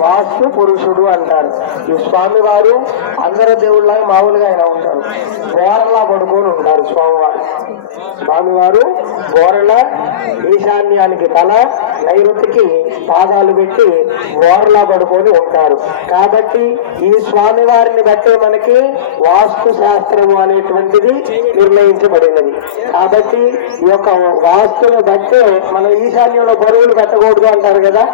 వాస్తు పురుషుడు అంటారు. ఈ స్వామి వారు అందరు దేవుళ్ళ మామూలుగా ఆయన ఉంటారు. గోరలా పడుకొని ఉంటారు స్వామివారు. స్వామివారు గోరల ఈశాన్యానికి తల నైరుతికి పాదాలు పెట్టి గోరలా పడుకొని ఉంటారు. కాబట్టి ఈ స్వామి వారిని బట్టే మనకి వాస్తు శాస్త్రము అనేటువంటిది నిర్ణయించబడినది. కాబట్టి ఈ యొక్క వాస్తును బట్టే మనం ఈశాన్యంలో బరువులు పెట్టకూడదు అంటారు కదా.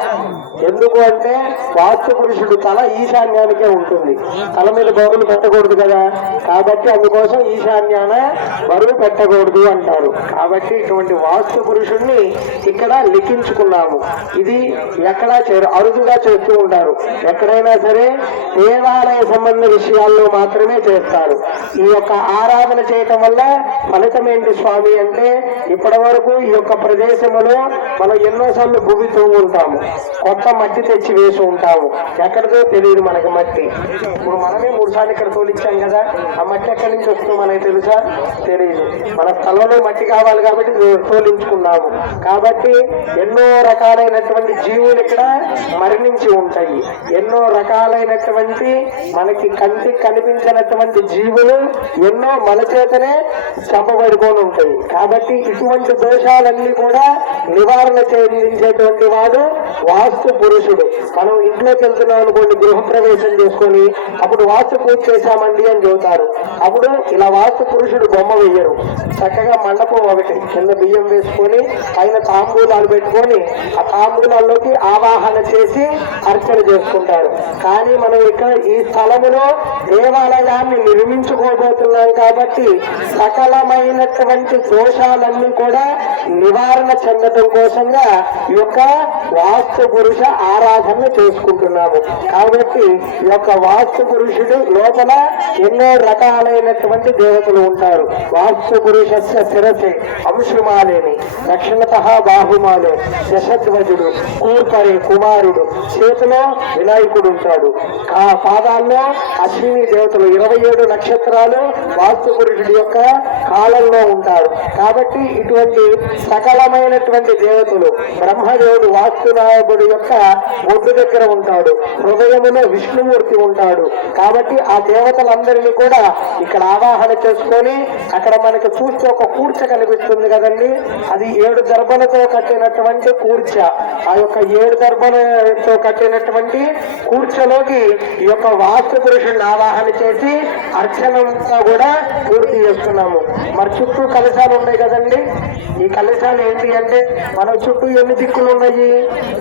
ఎందుకు అంటే వాస్తు పురుషుడు తల ఈశాన్యానికే ఉంటుంది. తల మీద బరువులు పెట్టకూడదు కదా? కాబట్టి అందుకోసం ఈశాన్యాన బరువు పెట్టకూడదు అంటారు. కాబట్టి ఇటువంటి వాస్తు పురుషుణ్ణి ఇక్కడ లిఖించుకున్నాము. ఇది ఎక్కడా చేరు అరుదుగా చేస్తూ ఉంటారు. ఎక్కడైనా సరే దేవాలయ సంబంధ విషయాల్లో మాత్రమే చేస్తారు. ఈ యొక్క ఆరాధన చేయటం వల్ల ఫలితం ఏంటి స్వామి అంటే ఇప్పటి వరకు ఈ యొక్క ప్రదేశంలో మనం ఎన్నోసార్లు భూమి ఉంటాము. కొత్త మట్టి తెచ్చి వేసి కావు. ఎక్కడిదో తెలియదు మనకి మట్టి. ఇప్పుడు మనమే మూడు సార్లు ఇక్కడ తోలిచ్చాం కదా ఆ మట్టి ఎక్కడి నుంచి వస్తుందో మనకి తెలుసా? తెలియదు. మన స్థలంలో మట్టి కావాలి కాబట్టి తోలించుకున్నాము. కాబట్టి ఎన్నో రకాలైనటువంటి జీవులు ఇక్కడ మరణించి ఉంటాయి. ఎన్నో రకాలైనటువంటి మనకి కంటికి కనిపించినటువంటి జీవులు ఎన్నో మన చేతనే చంపబడుకొని ఉంటాయి. కాబట్టి ఇటువంటి దోషాలన్నీ కూడా నివారణ చేయించేటువంటి వాడు వాస్తు పురుషుడు మనం ఇంట్లోకి వెళ్తున్నాం అనుకోండి గృహప్రవేశం చేసుకొని అప్పుడు వాస్తు పూజ చేశామండి అని చెబుతారు. అప్పుడు ఇలా వాస్తు పురుషుడు బొమ్మ వేయరు చక్కగా మండపం ఒకటి కింద బియ్యం వేసుకొని పైన తాంబూలాలు పెట్టుకొని ఆ తాంబూలాల్లోకి ఆవాహన చేసి అర్చన చేసుకుంటారు. కానీ మనం ఇక్కడ ఈ స్థలములో దేవాలయాన్ని నిర్మించుకోబోతున్నాం కాబట్టి సకలమైనటువంటి దోషాలన్నీ కూడా నివారణ చెందటం కోసంగా ఈ యొక్క వాస్తు వాస్తు పురుష ఆరాధన చేసుకుంటున్నాము. కాబట్టి ఈ యొక్క వాస్తు పురుషుడు లోపల ఎన్నో రకాలైనటువంటి దేవతలు ఉంటారు. వాస్తు పురుషస్య శిరసే అంశుమాలేని దక్షిణత బాహుమాలే దశధ్వజుడు కూర్పరే కుమారుడు చేతిలో వినాయకుడు ఉంటాడు. ఆ పాదాల్లో అశ్విని దేవతలు ఇరవై ఏడు నక్షత్రాలు వాస్తు పురుషుడి యొక్క కాలంలో ఉంటారు. కాబట్టి ఇటువంటి సకలమైనటువంటి దేవతలు బ్రహ్మదేవుడు వాస్తునాయకుడు యొక్క ఒడ్డు దగ్గర ఉంటాడు. హృదయములో విష్ణుమూర్తి ఉంటాడు. కాబట్టి ఆ దేవతలందరినీ కూడా ఇక్కడ ఆవాహన చేసుకొని అక్కడ మనకి కూర్చో ఒక కూర్చ కనిపిస్తుంది కదండి. అది ఏడు దర్భలతో కట్టినటువంటి కూర్చ. ఆ యొక్క ఏడు దర్భలతో కట్టినటువంటి కూర్చలోకి ఈ యొక్క వాస్తు పురుషుడిని ఆవాహన చేసి అర్చనంతా కూడా పూర్తి చేస్తున్నాము. మరి చుట్టూ కలశాలు ఉన్నాయి కదండి. ఈ కలశాలు ఏంటి అంటే మన చుట్టూ ఎన్ని దిక్కులు ఉన్నాయి?